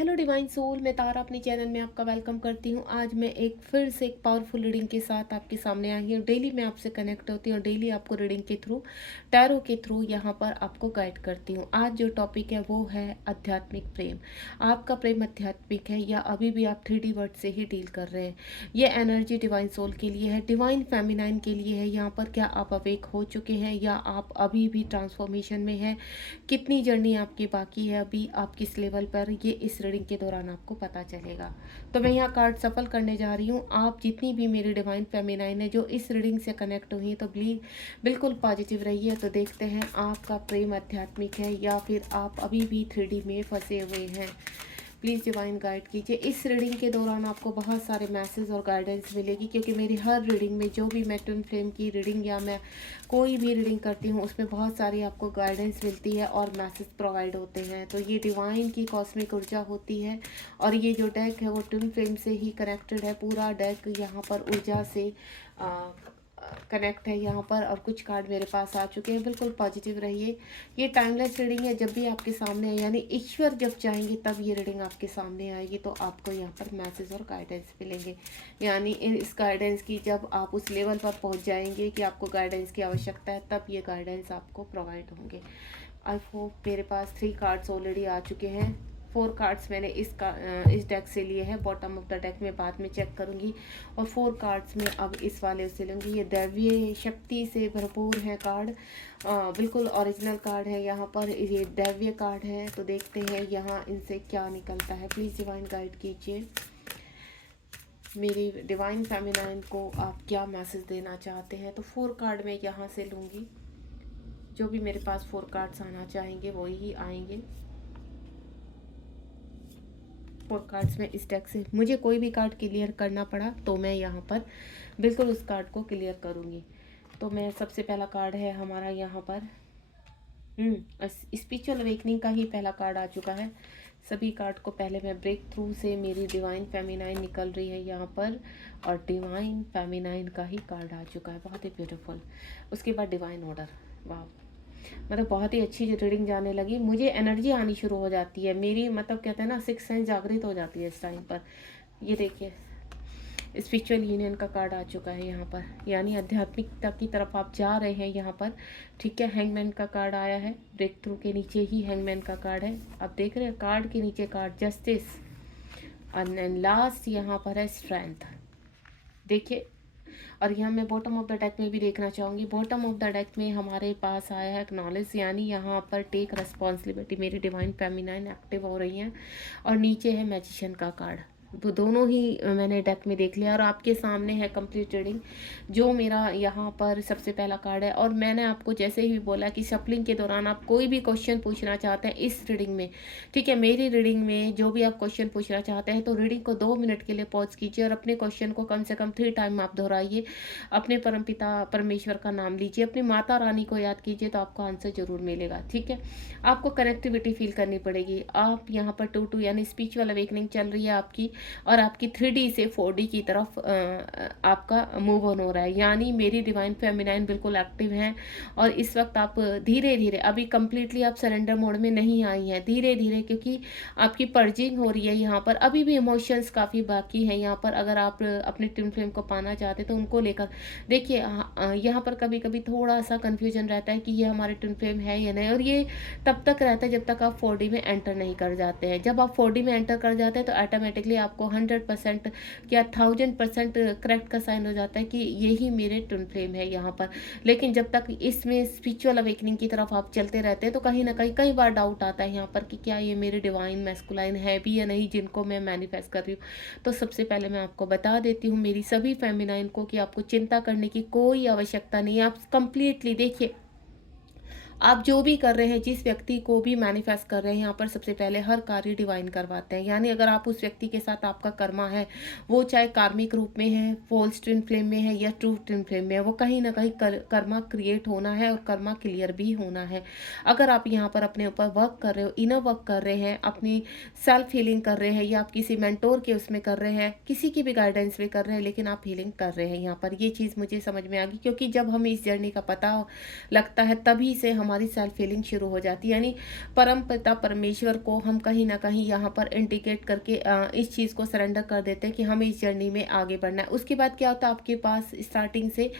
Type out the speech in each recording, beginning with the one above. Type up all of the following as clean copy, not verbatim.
Hello divine soul, मैं तारा अपने channel में आपका वेलकम करती हूँ। आज मैं फिर से एक पावरफुल रीडिंग के साथ आपके सामने आई हूँ। डेली मैं आपसे कनेक्ट होती हूँ और डेली आपको रीडिंग के थ्रू, टैरो के थ्रू यहाँ पर आपको गाइड करती हूँ। आज जो टॉपिक है वो है आध्यात्मिक प्रेम। आपका प्रेम आध्यात्मिक है या अभी भी आप 3D वर्ड से ही डील कर रहे हैं? ये एनर्जी डिवाइन सोल के लिए है, डिवाइन फेमिनाइन के लिए है। यहाँ पर क्या आप अवेक हो चुके हैं या आप अभी भी ट्रांसफॉर्मेशन में हैं? कितनी जर्नी आपकी बाकी है, अभी आप किस लेवल पर, ये इस रीडिंग के दौरान आपको पता चलेगा। तो मैं यहाँ कार्ड सफल करने जा रही हूँ। आप जितनी भी मेरी डिवाइन फेमिनाइन है जो इस रीडिंग से कनेक्ट हुई तो बिल्कुल पॉजिटिव रहिए। तो देखते हैं आपका प्रेम आध्यात्मिक है या फिर आप अभी भी 3D में फंसे हुए हैं। प्लीज़ डिवाइन गाइड कीजिए। इस रीडिंग के दौरान आपको बहुत सारे मैसेज और गाइडेंस मिलेगी, क्योंकि मेरी हर रीडिंग में जो भी मैं ट्विन फ्लेम की रीडिंग या मैं कोई भी रीडिंग करती हूँ उसमें बहुत सारी आपको गाइडेंस मिलती है और मैसेज प्रोवाइड होते हैं। तो ये डिवाइन की कॉस्मिक ऊर्जा होती है और ये जो डेक है वो ट्विन फ्लेम से ही कनेक्टेड है। पूरा डेक यहाँ पर ऊर्जा से कनेक्ट है यहाँ पर। और कुछ कार्ड मेरे पास आ चुके हैं। बिल्कुल पॉजिटिव रहिए। ये टाइमलेस रीडिंग है, जब भी आपके सामने है यानी ईश्वर जब चाहेंगे तब ये रीडिंग आपके सामने आएगी तो आपको यहाँ पर मैसेज और गाइडेंस मिलेंगे। यानी इस गाइडेंस की जब आप उस लेवल पर पहुँच जाएंगे कि आपको गाइडेंस की आवश्यकता है तब ये गाइडेंस आपको प्रोवाइड होंगे। आई होप मेरे पास 3 कार्ड्स ऑलरेडी आ चुके हैं। 4 कार्ड्स मैंने इस डेक से लिए हैं। बॉटम ऑफ द डेक में बाद में चेक करूंगी और 4 कार्ड्स में अब इस वाले से लूँगी। ये दैवीय शक्ति से भरपूर है कार्ड, बिल्कुल ओरिजिनल कार्ड है। यहाँ पर ये दैवीय कार्ड है। तो देखते हैं यहाँ इनसे क्या निकलता है। प्लीज़ डिवाइन गाइड कीजिए मेरी डिवाइन फेमिनाइन को, आप क्या मैसेज देना चाहते हैं। तो 4 कार्ड मैं यहाँ से लूँगी। जो भी मेरे पास 4 कार्ड्स आना चाहेंगे वो ही आएंगे। 4 कार्ड्स में इस डेक से मुझे कोई भी कार्ड क्लियर करना पड़ा तो मैं यहाँ पर बिल्कुल उस कार्ड को क्लियर करूँगी। तो मैं सबसे पहला कार्ड है हमारा यहाँ पर स्पिरिचुअल अवेकनिंग का ही पहला कार्ड आ चुका है। सभी कार्ड को पहले मैं ब्रेक थ्रू से मेरी डिवाइन फेमिनाइन निकल रही है यहाँ पर और डिवाइन फेमिनाइन का ही कार्ड आ चुका है। बहुत ही ब्यूटीफुल। उसके बाद डिवाइन ऑर्डर। वाह, मतलब बहुत ही अच्छी रीडिंग जाने लगी। मुझे एनर्जी आनी शुरू हो जाती है मेरी, मतलब कहते हैं ना, सिक्स सेंस जागृत हो जाती है इस टाइम पर। ये देखिए स्पिरिचुअल यूनियन का कार्ड आ चुका है यहाँ पर, यानी आध्यात्मिकता की तरफ आप जा रहे हैं यहाँ पर। ठीक है, हैंगमैन का कार्ड आया है। ब्रेक थ्रू के नीचे ही हैंगमैन का कार्ड है। आप देख रहे हैं कार्ड के नीचे कार्ड जस्टिस एंड लास्ट यहाँ पर है स्ट्रेंथ। देखिए, और यहाँ मैं बॉटम ऑफ द डेक में भी देखना चाहूँगी। बॉटम ऑफ द डेक में हमारे पास आया है एक्नॉलेज, यानी यहाँ पर टेक रिस्पॉन्सिबिलिटी। मेरी डिवाइन फेमिनाइन एक्टिव हो रही हैं। और नीचे है मैजिशियन का कार्ड। तो दोनों ही मैंने डेक में देख लिया और आपके सामने है कंप्लीट रीडिंग। जो मेरा यहाँ पर सबसे पहला कार्ड है, और मैंने आपको जैसे ही बोला कि शफलिंग के दौरान आप कोई भी क्वेश्चन पूछना चाहते हैं इस रीडिंग में, ठीक है, मेरी रीडिंग में जो भी आप क्वेश्चन पूछना चाहते हैं तो रीडिंग को 2 मिनट के लिए पॉज कीजिए और अपने क्वेश्चन को कम से कम 3 टाइम आप दोहराइए। अपने परमपिता परमेश्वर का नाम लीजिए, अपनी माता रानी को याद कीजिए तो आपको आंसर जरूर मिलेगा। ठीक है, आपको कनेक्टिविटी फील करनी पड़ेगी। आप यहाँ पर 2-2 यानी स्पिरिचुअल अवेकनिंग चल रही है आपकी, और आपकी 3D से 4D की तरफ आपका मूव ऑन हो रहा है। यानी मेरी डिवाइन फेमिनाइन बिल्कुल एक्टिव हैं और इस वक्त आप धीरे धीरे, अभी कंप्लीटली आप सरेंडर मोड में नहीं आई हैं, धीरे धीरे, क्योंकि आपकी पर्जिंग हो रही है यहाँ पर। अभी भी इमोशंस काफ़ी बाकी हैं यहाँ पर। अगर आप अपने ट्विन फ्लेम को पाना चाहते तो उनको लेकर देखिए, यहाँ पर कभी कभी थोड़ा सा कन्फ्यूजन रहता है कि ये हमारे ट्विन फ्लेम है या नहीं, और ये तब तक रहता है जब तक आप 4D में एंटर नहीं कर जाते हैं। जब आप 4D में एंटर कर जाते हैं तो ऑटोमेटिकली आपको 100% या 1000% करेक्ट का साइन हो जाता है कि यही मेरे ट्विन फ्लेम है यहाँ पर। लेकिन जब तक इसमें स्पिरिचुअल अवेकनिंग की तरफ आप चलते रहते हैं तो कहीं ना कहीं कई बार डाउट आता है यहाँ पर कि क्या ये मेरे डिवाइन मैस्कुलाइन है भी या नहीं, जिनको मैं मैनिफेस्ट कर रही हूँ। तो सबसे पहले मैं आपको बता देती हूँ मेरी सभी फेमिनाइन को कि आपको चिंता करने की कोई आवश्यकता नहीं है। आप कंप्लीटली देखिए, आप जो भी कर रहे हैं, जिस व्यक्ति को भी मैनिफेस्ट कर रहे हैं, यहाँ पर सबसे पहले हर कार्य डिवाइन करवाते हैं। यानी अगर आप उस व्यक्ति के साथ आपका कर्मा है, वो चाहे कार्मिक रूप में है, फॉल्स ट्विन फ्लेम में है या ट्रू ट्विन फ्लेम में है, वो कहीं ना कहीं कर्मा क्रिएट होना है और कर्मा क्लियर भी होना है। अगर आप यहाँ पर अपने ऊपर वर्क कर रहे हो, इनर वर्क कर रहे हैं, अपनी सेल्फ हीलिंग कर रहे हैं या आप किसी मेंटोर के उसमें कर रहे हैं, किसी की भी गाइडेंस में कर रहे हैं, लेकिन आप हीलिंग कर रहे हैं यहाँ पर, ये चीज़ मुझे समझ में आ गई। क्योंकि जब हमें इस जर्नी का पता लगता है तभी से हम हमारी सेल्फ फीलिंग शुरू हो जाती है। यानी परम पिता परमेश्वर को हम कहीं ना कहीं यहाँ पर इंडिकेट करके इस चीज़ को सरेंडर कर देते हैं कि हमें इस जर्नी में आगे बढ़ना है। उसके बाद क्या होता है, आपके पास स्टार्टिंग से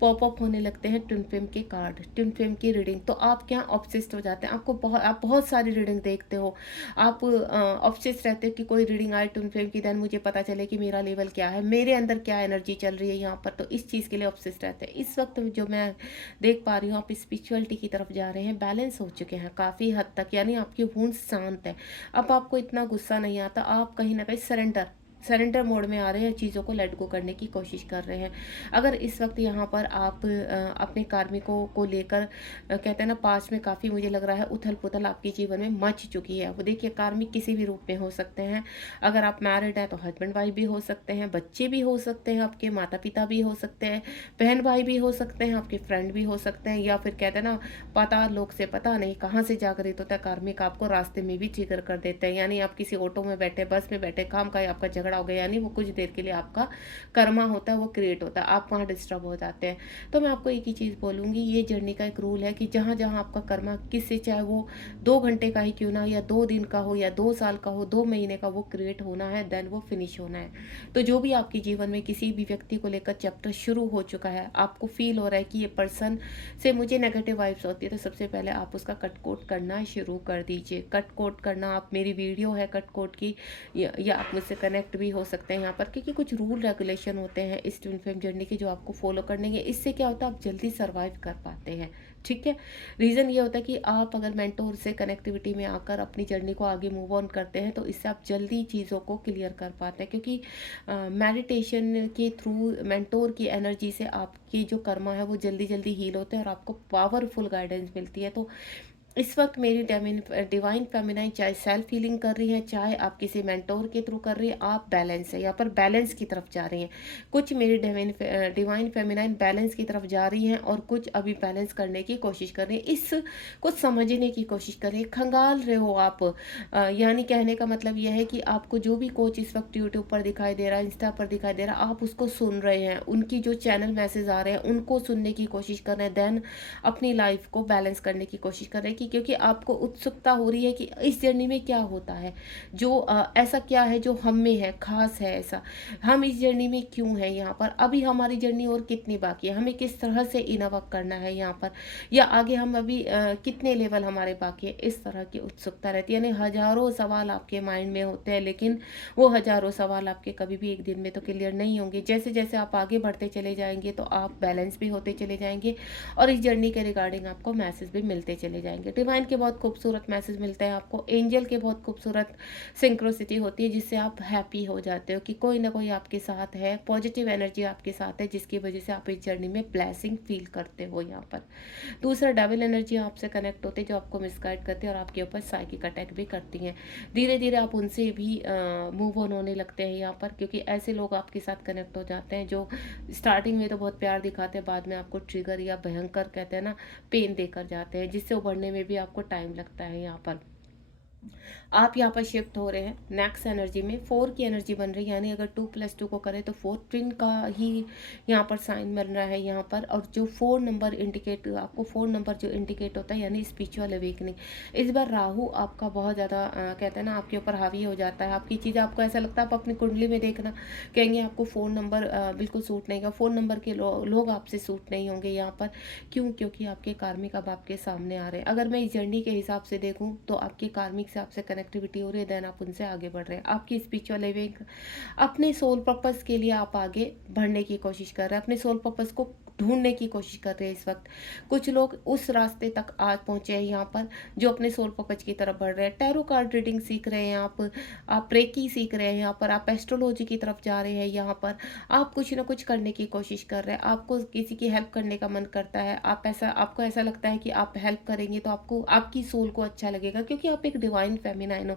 पॉपअप होने लगते हैं ट्विन फ्लेम के कार्ड, ट्विन फ्लेम की रीडिंग। तो आप क्या ऑब्सेस्ड हो जाते हैं, आप बहुत सारी रीडिंग देखते हो, आप ऑब्सेस्ड रहते हो कि कोई रीडिंग आए ट्विन फ्लेम की, देन मुझे पता चले कि मेरा लेवल क्या है, मेरे अंदर क्या एनर्जी चल रही है यहाँ पर। तो इस चीज़ के लिए ऑब्सेस्ड रहते हैं। इस वक्त जो मैं देख पा रही हूँ, आप स्पिरिचुअलिटी की तरफ जा रहे हैं, बैलेंस हो चुके हैं काफ़ी हद तक, यानी आपकी वूंड शांत है। अब आपको इतना गुस्सा नहीं आता, आप कहीं ना कहीं सरेंडर मोड में आ रहे हैं, चीज़ों को लेट गो करने की कोशिश कर रहे हैं। अगर इस वक्त यहाँ पर आप अपने कार्मिकों को लेकर कहते हैं ना, पास्ट में काफ़ी मुझे लग रहा है उथल पुथल आपके जीवन में मच चुकी है। वो देखिए, कार्मिक किसी भी रूप में हो सकते हैं। अगर आप मैरिड हैं तो हस्बैंड वाइफ भी हो सकते हैं, बच्चे भी हो सकते हैं, आपके माता पिता भी हो सकते हैं, बहन भाई भी हो सकते हैं, आपके फ्रेंड भी हो सकते हैं, या फिर कहते हैं ना, पता लोग से पता नहीं कहाँ से जागृत होता है कार्मिक, आपको रास्ते में भी ट्रिगर कर देते हैं। यानी आप किसी ऑटो में बैठे, बस में बैठे, काम का आपका झगड़ा हो गया, यानी वो कुछ देर के लिए आपका कर्मा होता है, वो क्रिएट होता है, आप वहाँ डिस्टर्ब हो जाते हैं। तो मैं आपको एक ही चीज़ बोलूँगी, ये जर्नी का एक रूल है कि जहाँ जहाँ आपका कर्मा किससे, चाहे वो 2 घंटे का ही क्यों ना, या 2 दिन का हो, या 2 साल का हो, 2 महीने का, वो क्रिएट होना है, देन वो फिनिश होना है। तो जो भी आपके जीवन में किसी भी व्यक्ति को लेकर चैप्टर शुरू हो चुका है, आपको फील हो रहा है कि ये पर्सन से मुझे नेगेटिव वाइब्स होती है, तो सबसे पहले आप उसका कट कोट करना शुरू कर दीजिए। कट कोट करना, आप मेरी वीडियो है कट कोट की, या आप मुझसे कनेक्ट भी हो सकते हैं यहाँ पर, क्योंकि कुछ रूल रेगुलेशन होते हैं इस ट्विन फ्लेम जर्नी के जो आपको फॉलो करने के। इससे क्या होता है, आप जल्दी सर्वाइव कर पाते हैं। ठीक है, रीज़न ये होता है कि आप अगर मेंटोर से कनेक्टिविटी में आकर अपनी जर्नी को आगे मूव ऑन करते हैं, तो इससे आप जल्दी चीज़ों को क्लियर कर पाते हैं, क्योंकि मेडिटेशन के थ्रू मेंटोर की एनर्जी से आपकी जो कर्मा है वो जल्दी जल्दी हील होते हैं और आपको पावरफुल गाइडेंस मिलती है। तो इस वक्त मेरी डिवाइन फेमिनाइन चाहे सेल्फ हीलिंग कर रही है, चाहे आप किसी मेंटोर के थ्रू कर रही है, आप बैलेंस है, यहाँ पर बैलेंस की तरफ जा रही हैं। कुछ मेरी डिवाइन फेमिनाइन बैलेंस की तरफ जा रही हैं, और कुछ अभी बैलेंस करने की कोशिश कर रही हैं, इसको समझने की कोशिश कर रही है। खंगाल रहे हो आप, यानी कहने का मतलब यह है कि आपको जो भी कोच इस वक्त यूट्यूब पर दिखाई दे रहा है, इंस्टा पर दिखाई दे रहा है, आप उसको सुन रहे हैं, उनकी जो चैनल मैसेज आ रहे हैं उनको सुनने की कोशिश कर रहे हैं, देन अपनी लाइफ को बैलेंस करने की कोशिश कर रहे हैं, कि क्योंकि आपको उत्सुकता हो रही है कि इस जर्नी में क्या होता है, जो ऐसा क्या है जो हम में है, खास है, ऐसा हम इस जर्नी में क्यों हैं यहाँ पर, अभी हमारी जर्नी और कितनी बाकी है, हमें किस तरह से इनवर्क करना है यहाँ पर, या आगे हम अभी कितने लेवल हमारे बाकी है। इस तरह की उत्सुकता रहती है, यानी हजारों सवाल आपके माइंड में होते हैं, लेकिन वो हजारों सवाल आपके कभी भी एक दिन में तो क्लियर नहीं होंगे। जैसे जैसे आप आगे बढ़ते चले जाएंगे तो आप बैलेंस भी होते चले जाएंगे, और इस जर्नी के रिगार्डिंग आपको मैसेज भी मिलते चले जाएंगे। डिवाइन के बहुत खूबसूरत मैसेज मिलते हैं आपको, एंजल के बहुत खूबसूरत सिंक्रोसिटी होती है, जिससे आप हैप्पी हो जाते हो कि कोई ना कोई आपके साथ है, पॉजिटिव एनर्जी आपके साथ है, जिसकी वजह से आप इस जर्नी में ब्लेसिंग फील करते हो यहाँ पर। दूसरा, डेविल एनर्जी आपसे कनेक्ट होती है, जो आपको मिसगाइड करती है और आपके ऊपर साइकिक अटैक भी करती हैं। धीरे धीरे आप उनसे भी मूव ऑन होने लगते हैं यहाँ पर, क्योंकि ऐसे लोग आपके साथ कनेक्ट हो जाते हैं जो स्टार्टिंग में तो बहुत प्यार दिखाते हैं, बाद में आपको ट्रिगर या भयंकर कहते हैं ना पेन देकर जाते हैं, जिससे उभरने में भी आपको टाइम लगता है यहाँ पर। आप यहाँ पर शिफ्ट हो रहे हैं नेक्स्ट एनर्जी में, 4 की एनर्जी बन रही है, यानी अगर 2+2 को करें तो 4 ट्विन का ही यहाँ पर साइन बन रहा है यहाँ पर। और जो 4 नंबर इंडिकेट, आपको 4 नंबर जो इंडिकेट होता है, यानी स्पिरिचुअल अवेकनिंग। इस बार राहु आपका बहुत ज़्यादा कहते हैं ना आपके ऊपर हावी हो जाता है, आपकी चीज़ें आपको ऐसा लगता है, आप अपनी कुंडली में देखना, कहेंगे आपको 4 नंबर बिल्कुल सूट नहीं होगा, 4 नंबर के लोग आपसे सूट नहीं होंगे यहाँ पर। क्यों? क्योंकि आपके कार्मिक अब आपके सामने आ रहे हैं। अगर मैं इस जर्नी के हिसाब से देखूँ तो आपके कार्मिक से आपसे कनेक्टिविटी हो रही है, देन आप उनसे आगे बढ़ रहे हैं। आपकी स्पिरिचुअल लिविंग, अपने सोल पर्पस के लिए आप आगे बढ़ने की कोशिश कर रहे हैं, अपने सोल पर्पस को ढूंढने की कोशिश कर रहे हैं इस वक्त। कुछ लोग उस रास्ते तक आज पहुंचे हैं यहाँ पर, जो अपने सोल पर्पस की तरफ बढ़ रहे हैं। टैरो कार्ड रीडिंग सीख रहे हैं आप रेकी सीख रहे हैं यहाँ पर, आप एस्ट्रोलॉजी की तरफ जा रहे हैं यहाँ पर, आप कुछ ना कुछ करने की कोशिश कर रहे हैं, आपको किसी की हेल्प करने का मन करता है, आपको ऐसा लगता है कि आप हेल्प करेंगे तो आपको आपकी सोल को अच्छा लगेगा, क्योंकि आप एक डिवाइन फेमिनाइन हो।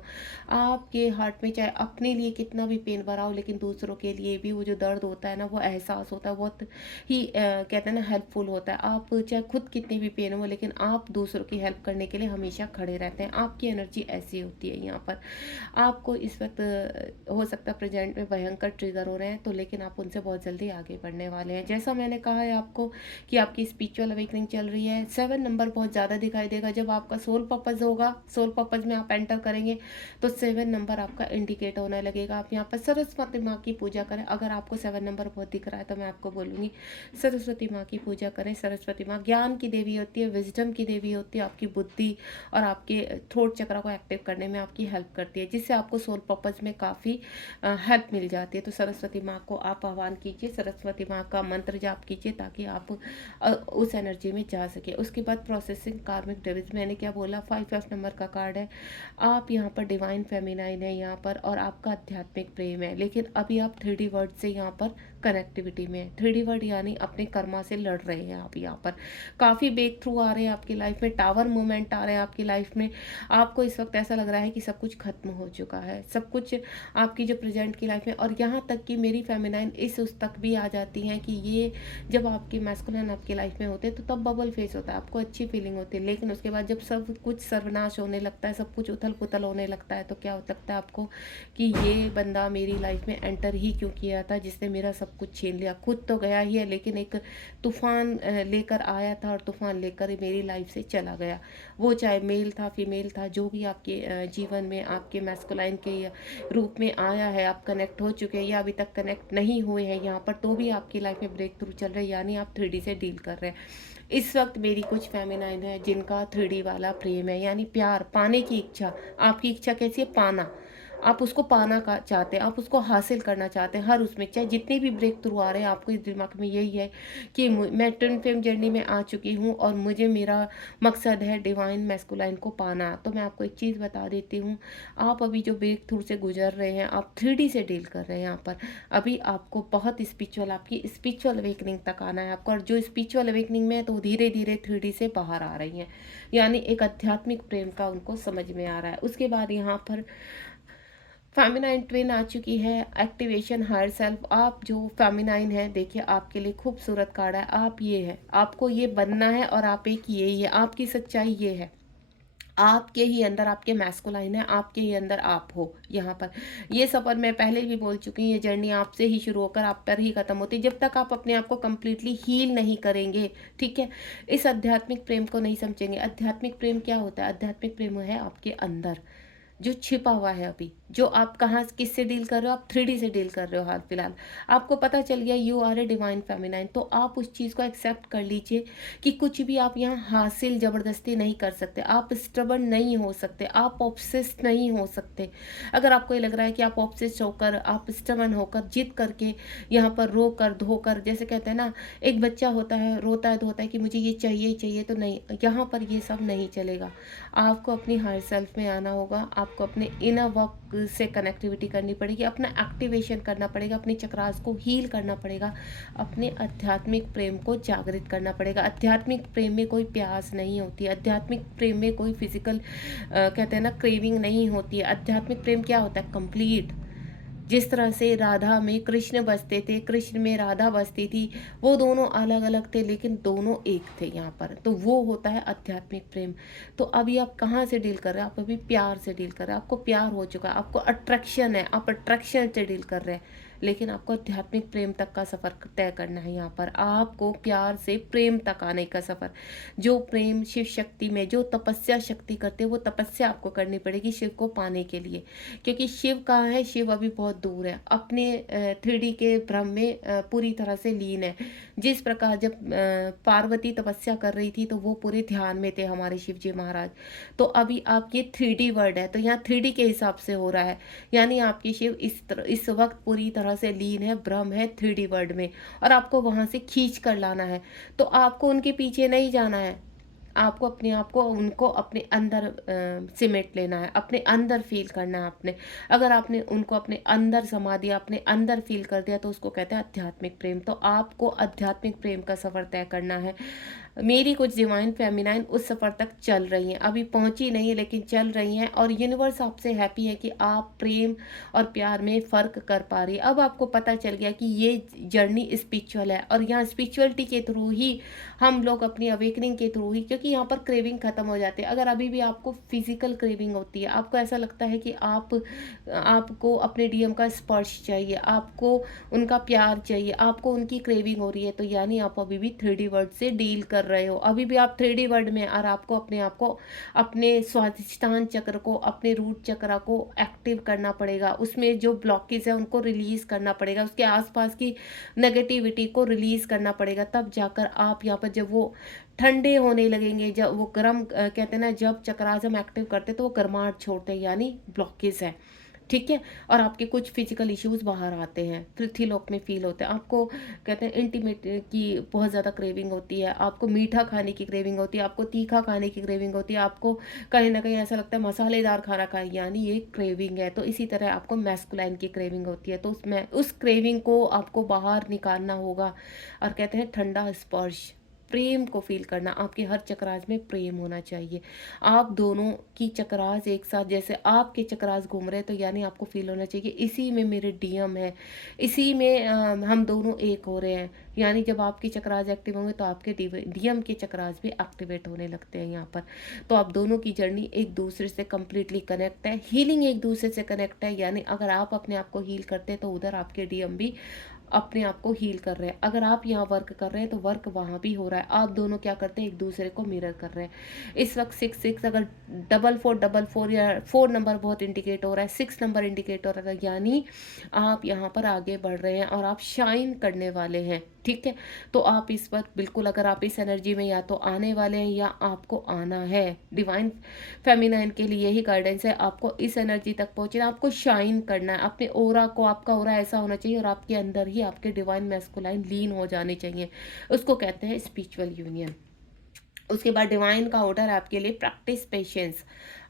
आपके हार्ट में चाहे अपने लिए कितना भी पेन भरा हो, लेकिन दूसरों के लिए भी वो जो दर्द होता है ना, वो एहसास होता है, बहुत ही कहते हैं ना हेल्पफुल होता है। आप चाहे खुद कितनी भी पेन हो, लेकिन आप दूसरों की हेल्प करने के लिए हमेशा खड़े रहते हैं। आपकी एनर्जी ऐसी होती है यहाँ पर। आपको इस वक्त हो सकता है प्रेजेंट में भयंकर ट्रिगर हो रहे हैं, तो लेकिन आप उनसे बहुत जल्दी आगे बढ़ने वाले हैं। जैसा मैंने कहा है आपको कि आपकी स्पिरिचुअल अवेकनिंग चल रही है। 7 नंबर बहुत ज़्यादा दिखाई देगा। जब आपका सोल पर्पज़ होगा, सोल पर्पज़ में आप एंटर करेंगे तो 7 नंबर आपका इंडिकेट होने लगेगा। आप यहाँ पर सरस्वती माँ की पूजा करें। अगर आपको 7 नंबर बहुत दिख रहा है तो मैं आपको बोलूँगी सरस्वती माँ की पूजा करें। सरस्वती माँ ज्ञान की देवी होती है, विजडम की देवी होती है, आपकी बुद्धि और आपके थ्रोट चक्र को एक्टिव करने में आपकी हेल्प करती है, जिससे आपको सोल पर्पज़ में काफ़ी हेल्प मिल जाती है। तो सरस्वती माँ को आप आह्वान कीजिए, सरस्वती माँ का मंत्र जाप कीजिए ताकि आप उस एनर्जी में जा सके। उसके बाद प्रोसेसिंग कार्मिक डेबिट, मैंने क्या बोला, 5 नंबर का कार्ड है। आप यहाँ पर डिवाइन फेमिनाइन है यहाँ पर, और आपका आध्यात्मिक प्रेम है। लेकिन अभी आप 3D वर्ड से यहाँ पर कनेक्टिविटी में है। 3D वर्ड यानी अपने कर्मा से लड़ रहे हैं आप यहाँ पर। काफ़ी ब्रेक थ्रू आ रहे हैं आपकी लाइफ में, टावर मूवमेंट आ रहे हैं आपकी लाइफ में। आपको इस वक्त ऐसा लग रहा है कि सब कुछ खत्म हो चुका है, सब कुछ आपकी जो प्रेजेंट की लाइफ में, और यहाँ तक कि मेरी फेमिनाइन इस उस तक भी आ जाती हैं कि ये जब आपकी मैस्कुलिन आपकी लाइफ में होते हैं तो तब बबल फेस होता है, आपको अच्छी फीलिंग होती है। लेकिन उसके बाद जब सब कुछ सर्वनाश होने लगता है, सब कुछ उथल पुथल होने लगता है, तो क्या हो सकता है आपको कि ये बंदा मेरी लाइफ में एंटर ही क्यों किया था, जिसने मेरा सब कुछ छीन लिया। खुद तो गया ही है, लेकिन एक तूफान लेकर आया था और तूफान लेकर मेरी लाइफ से चला गया। वो चाहे मेल था, फीमेल था, जो भी आपके जीवन में आपके मैस्कुलाइन के रूप में आया है, आप कनेक्ट हो चुके हैं या अभी तक कनेक्ट नहीं हुए हैं यहाँ पर, तो भी आपकी लाइफ में ब्रेक थ्रू चल रहा है, यानी आप 3D से डील कर रहे हैं। इस वक्त मेरी कुछ फेमिनाइन है जिनका 3D वाला प्रेम है, यानी प्यार पाने की इच्छा। आपकी इच्छा कैसी है? पाना। आप उसको पाना का चाहते हैं, आप उसको हासिल करना चाहते हैं हर उसमें, चाहे जितने भी ब्रेक थ्रू आ रहे हैं। आपको इस दिमाग में यही है कि मैं ट्विन फ्लेम जर्नी में आ चुकी हूँ और मुझे मेरा मकसद है डिवाइन मैस्कुलाइन को पाना। तो मैं आपको एक चीज़ बता देती हूँ, आप अभी जो ब्रेक थ्रू से गुजर रहे हैं, आप 3D से डील कर रहे हैं यहाँ पर। अभी आपको बहुत स्पिरिचुअल, आपकी स्पिरिचुअल अवेकनिंग तक आना है आपको, और जो स्पिरिचुअल अवेकनिंग में है तो धीरे धीरे 3D से बाहर आ रही हैं, यानी एक आध्यात्मिक प्रेम का उनको समझ में आ रहा है। उसके बाद यहाँ पर फेमिनाइन ट्विन आ चुकी है, एक्टिवेशन हायर सेल्फ। आप जो फेमिनाइन है, देखिए आपके लिए खूबसूरत कार्ड है। आप ये है, आपको ये बनना है, और आप एक यही है, आपकी सच्चाई ये है। आपके ही अंदर आपके मैस्कुलाइन है, आपके ही अंदर आप हो यहाँ पर। ये सफ़र मैं पहले भी बोल चुकी हूँ, ये जर्नी आपसे ही शुरू होकर आप पर ही खत्म होती है, जब तक आप अपने आप को कम्प्लीटली हील नहीं करेंगे। ठीक है, इस आध्यात्मिक प्रेम को नहीं समझेंगे। आध्यात्मिक प्रेम क्या होता है? आध्यात्मिक प्रेम है आपके अंदर जो छिपा हुआ है अभी, जो आप कहाँ किससे डील कर रहे हो, आप 3D से डील कर रहे हो हाल फिलहाल। आपको पता चल गया you are a divine feminine, तो आप उस चीज़ को एक्सेप्ट कर लीजिए कि कुछ भी आप यहाँ हासिल ज़बरदस्ती नहीं कर सकते, आप स्टबर्न नहीं हो सकते, आप ऑब्सेस्ड नहीं हो सकते। अगर आपको ये लग रहा है कि आप ऑब्सेस्ड होकर, आप स्टबर्न होकर, जिद करके यहाँ पर रो कर धो कर, जैसे कहते हैं ना, एक बच्चा होता है, रोता है धोता है कि मुझे ये चाहिए ही चाहिए, तो नहीं, यहाँ पर ये सब नहीं चलेगा। आपको अपनी हायर सेल्फ में आना होगा, आपको अपने इनर वर्क से कनेक्टिविटी करनी पड़ेगी, अपना एक्टिवेशन करना पड़ेगा, अपनी चक्रास को हील करना पड़ेगा, अपने आध्यात्मिक प्रेम को जागृत करना पड़ेगा। आध्यात्मिक प्रेम में कोई प्यास नहीं होती, आध्यात्मिक प्रेम में कोई फिजिकल कहते हैं ना क्रेविंग नहीं होती है। आध्यात्मिक प्रेम क्या होता है? कंप्लीट। जिस तरह से राधा में कृष्ण बसते थे, कृष्ण में राधा बसती थी, वो दोनों अलग अलग थे लेकिन दोनों एक थे यहाँ पर, तो वो होता है आध्यात्मिक प्रेम। तो अभी आप कहाँ से डील कर रहे हैं? आप अभी प्यार से डील कर रहे हैं, आपको प्यार हो चुका है, आपको अट्रैक्शन है, आप अट्रैक्शन से डील कर रहे हैं। लेकिन आपको आध्यात्मिक प्रेम तक का सफ़र तय करना है यहाँ पर, आपको प्यार से प्रेम तक आने का सफ़र। जो प्रेम शिव शक्ति में, जो तपस्या शक्ति करते हैं, वो तपस्या आपको करनी पड़ेगी शिव को पाने के लिए, क्योंकि शिव कहाँ है? शिव अभी बहुत दूर है, अपने 3D के भ्रम में पूरी तरह से लीन है। जिस प्रकार जब पार्वती तपस्या कर रही थी तो वो पूरे ध्यान में थे हमारे शिव जी महाराज। तो अभी आपके 3D वर्ड है, तो यहाँ 3D के हिसाब से हो रहा है, यानी आपके शिव इस वक्त पूरी तरह से लीन है, भ्रम है 3D वर्ड में, और आपको वहाँ से खींच कर लाना है। तो आपको उनके पीछे नहीं जाना है, आपको अपने आप को, उनको अपने अंदर सिमेट लेना है, अपने अंदर फील करना है आपने। अगर आपने उनको अपने अंदर समा दिया, अपने अंदर फील कर दिया, तो उसको कहते हैं आध्यात्मिक प्रेम। तो आपको आध्यात्मिक प्रेम का सफ़र तय करना है। मेरी कुछ डिवाइन फेमिनाइन उस सफ़र तक चल रही हैं, अभी पहुंची नहीं है लेकिन चल रही हैं, और यूनिवर्स आपसे हैप्पी है कि आप प्रेम और प्यार में फ़र्क कर पा रही है। अब आपको पता चल गया कि ये जर्नी स्पिरिचुअल है, और यहाँ स्पिरिचुअलिटी के थ्रू ही हम लोग अपनी अवेकनिंग के थ्रू ही, क्योंकि यहाँ पर क्रेविंग खत्म हो जाती है। अगर अभी भी आपको फिजिकल क्रेविंग होती है, आपको ऐसा लगता है कि आपको अपने डीएम का स्पर्श चाहिए, आपको उनका प्यार चाहिए, आपको उनकी क्रेविंग हो रही है, तो यानी आप अभी भी 3D वर्ड से डील कर रहे हो, अभी भी आप 3D वर्ड में, और आपको अपने आप को, अपने स्वादिष्टान चक्र को, अपने रूट चक्र को एक्टिव करना पड़ेगा, उसमें जो ब्लॉकेज है उनको रिलीज करना पड़ेगा, उसके आसपास की नेगेटिविटी को रिलीज करना पड़ेगा, तब जाकर आप यहाँ पर जब वो ठंडे होने लगेंगे, जब वो गर्म कहते हैं ना, जब चक्रास हम एक्टिव करते हैं तो वो गर्माहट छोड़ते हैं, यानी ब्लॉकेज है, ठीक है। और आपके कुछ फिजिकल इश्यूज बाहर आते हैं, पृथ्वीलोक में फील होते हैं, आपको कहते हैं इंटीमेट की बहुत ज़्यादा क्रेविंग होती है, आपको मीठा खाने की क्रेविंग होती है, आपको तीखा खाने की क्रेविंग होती है, आपको कहीं ना कहीं ऐसा लगता है मसालेदार खाना खाए, यानी ये क्रेविंग है। तो इसी तरह आपको मैस्कुलाइन की क्रेविंग होती है, तो उसमें उस क्रेविंग को आपको बाहर निकालना होगा, और कहते हैं ठंडा स्पर्श, प्रेम को फील करना, आपके हर चक्रास में प्रेम होना चाहिए, आप दोनों की चक्रास एक साथ, जैसे आपके चक्रास घूम रहे हैं तो यानी आपको फील होना चाहिए इसी में मेरे डीएम है, इसी में हम दोनों एक हो रहे हैं, यानी जब आपकी चक्रास एक्टिव होंगे तो आपके डीएम के चक्रास भी एक्टिवेट होने लगते हैं यहाँ पर। तो आप दोनों की जर्नी एक दूसरे से कंप्लीटली कनेक्ट है, हीलिंग एक दूसरे से कनेक्ट है, यानी अगर आप अपने आप को हील करते हैं तो उधर आपके डीएम भी अपने आप को हील कर रहे हैं, अगर आप यहाँ वर्क कर रहे हैं तो वर्क वहाँ भी हो रहा है, आप दोनों क्या करते हैं, एक दूसरे को मिरर कर रहे हैं। इस वक्त 6 6, अगर 4 4 4 या 4 नंबर बहुत इंडिकेट हो रहा है, 6 नंबर इंडिकेट हो रहा है, यानी आप यहाँ पर आगे बढ़ रहे हैं और आप शाइन करने वाले हैं, ठीक है। तो आप इस वक्त बिल्कुल, अगर आप इस एनर्जी में या तो आने वाले हैं या आपको आना है, डिवाइन फेमिनाइन के लिए यही गाइडेंस है, आपको इस एनर्जी तक पहुंचना, आपको शाइन करना है, अपने ओरा को, आपका ओरा ऐसा होना चाहिए और आपके अंदर ही आपके डिवाइन मैस्कुलाइन लीन हो जाने चाहिए, उसको कहते हैं स्पिरिचुअल यूनियन। उसके बाद डिवाइन का ऑर्डर आपके लिए प्रैक्टिस पेशेंस,